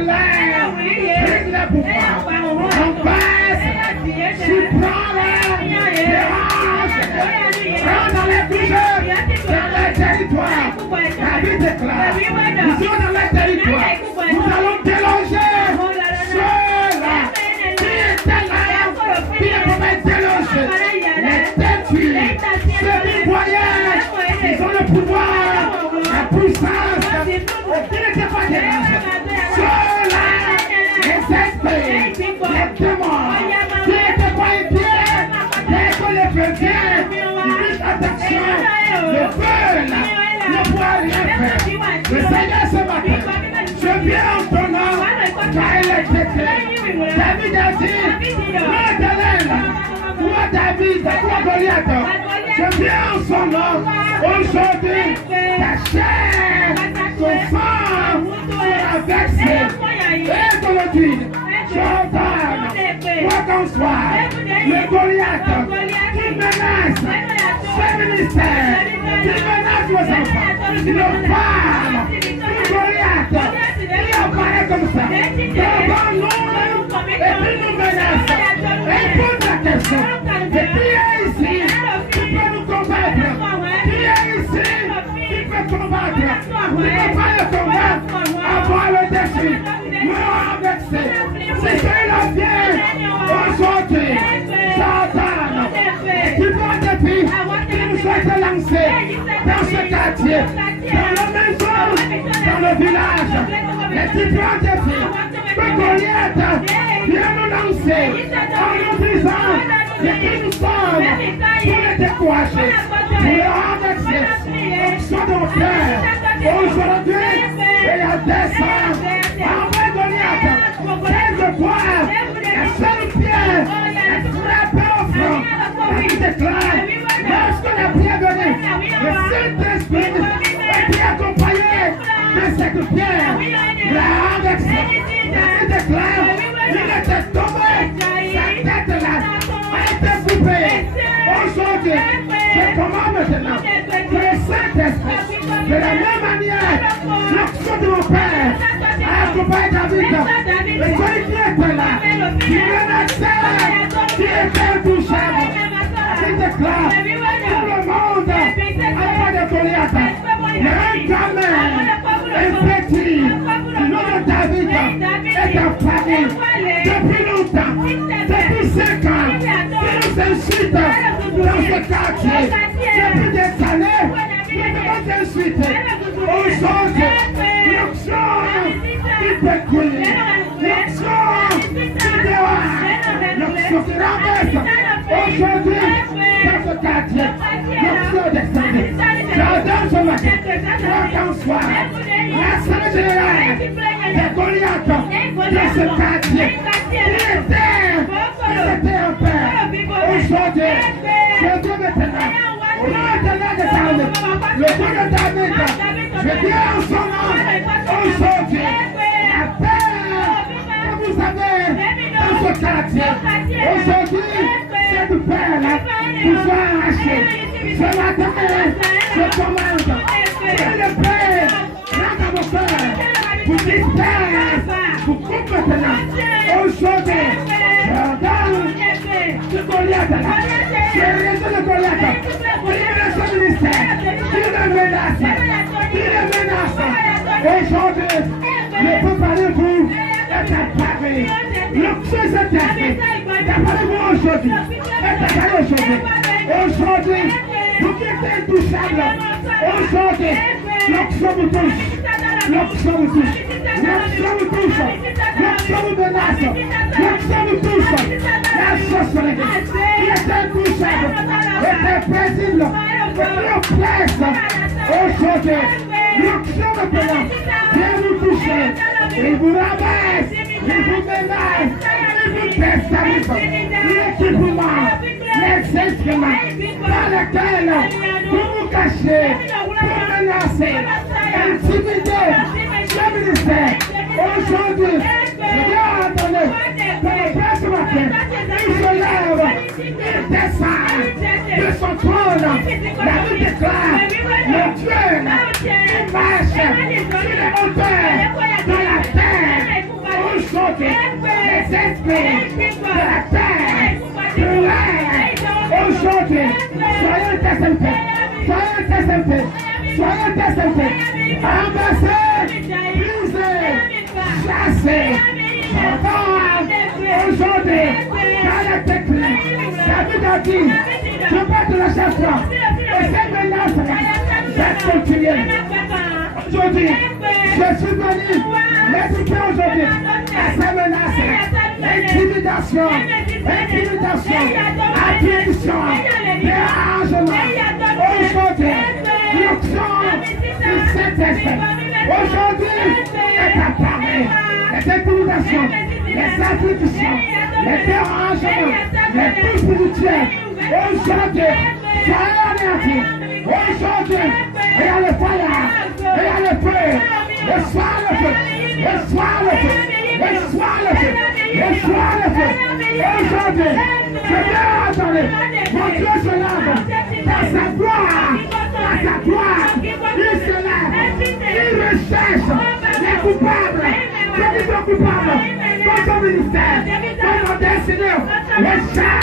déclare, prise le pouvoir. On passe, tu prends les hanches, prends dans les bouches, dans les territoires. La vie déclare, nous sommes dans les territoires. Nous allons déloger ceux-là qui étaient là, qui ne pouvaient déloger, les détruire, ceux qui voyaient, ils ont le pouvoir, la puissance, qui n'étaient pas délogés. Ceux-là, les esprits, les démons, qui n'étaient pas inquiets, dès qu'on les faisait, ils disent attention, le feu là, ne pourra rien faire. Le Seigneur ce matin, je viens en ton nom, car il est écrit. David a dit, toi David, toi Goliath, je viens en son nom. Aujourd'hui, ta chair, ton sang sera versé. Et aujourd'hui, j'ordonne, quoi qu'on soit, le Goliath qui menace ce ministère, qui menace vos enfants, nos femmes, le Goliath qui apparaît comme ça, devant nous, et puis nous menace, et pose la question, et qui est ici, qui peut nous combattre, qui est ici, qui peut combattre, qui ne peut pas le combattre, avoir le défi, nous renverser, c'est celui-là vient, aujourd'hui, Satan, qui prend des filles, qui nous souhaite lancer dans ce quartier, dans la maison, dans le village, les différentes filles, que Goliath vient nous lancer en nous disant, mais qui nous sommes pour les décourager, pour les renverser, sur nos cœurs, aujourd'hui, et à descendre, envers Goliath, quel de toi, la seule pierre, elle frappe au front, et il déclare, lorsque la prière venait, le Saint-Esprit est accompagné de cette pierre, la renversée, il déclare, il était tombé, sa tête là, a été coupée. Aujourd'hui, je commande maintenant que le Saint-Esprit, de la même manière, l'action de mon Père a accompagné David, et celui qui était là, qui menaçait, qui était intouchable, il déclare, tout le monde, à part de Goliath, mais un gamin, un petit, du nom de David, est en famille, depuis longtemps, depuis 5 ans, il nous incite dans ce quartier, depuis des années, il nous incite, aujourd'hui, l'action qui peut couler, l'action qui dévoile, l'action qui renverse, aujourd'hui, dans ce quartier, l'action descendue, j'ordonne ce matin, quoi qu'en soit, l'Assemblée générale des Goliath de ce quartier, il était en paix. Aujourd'hui, je dis maintenant, au nom de l'Éternel des armées, le Dieu de David, je dis en son nom, aujourd'hui, la paix que vous avez dans ce quartier, aujourd'hui, cette paix-là vous soit arrachée. Ce matin, je commande, que le Père rentre dans vos cœurs, vous disperse, vous coupe maintenant. Aujourd'hui, j'ordonne ce Goliath là, je réseau de Goliath, qui menace le ministère, qui le menace, aujourd'hui, je peux parler de vous, est apparu, l'option est apparu, vous aujourd'hui, est apparu aujourd'hui, vous qui êtes intouchables, aujourd'hui, l'option vous touche, l'option vous touche, l'option vous touche, l'option vous menace, l'option vous touche, la sorcellerie, qui est intouchable, était paisible, était oppresse, aujourd'hui, l'option maintenant, vient vous toucher, il vous rabaisse, il vous menace, il vous déstabilise, l'équipement, les instruments, dans lesquels vous vous cachez, pour menacer, intimider ce ministère. Aujourd'hui, je viens entendre que le Père ce matin, il se lève, il descend de son trône, la vie déclare, le Dieu, il marche sur les hauteurs de la terre, esprits de la terre, de l'air, aujourd'hui, soyez interceptés, soyez interceptés, soyez interceptés, embrassés, brisés, chassés, j'entends aujourd'hui, dans la technique, David a dit, je peux te la chasser, et cette menace, j'ai continué. Aujourd'hui, je suis venu m'éduquer aujourd'hui à ces menaces, intimidation, attribution, dérangement. Aujourd'hui, l'onction du Saint-Esprit. Aujourd'hui, est apparu les intimidations, les attributions, les dérangements, les coups spirituels. Aujourd'hui, soyez anéantis. Aujourd'hui, il y a le fire, il y a le feu, le soir le feu, le soir le feu, le soir le feu, le soir le feu. Aujourd'hui, je viens entendre, mon Dieu se lève, dans sa gloire, il se lève, il recherche les coupables, ceux qui sont coupables, dans son ministère, dans nos destinées, les chefs.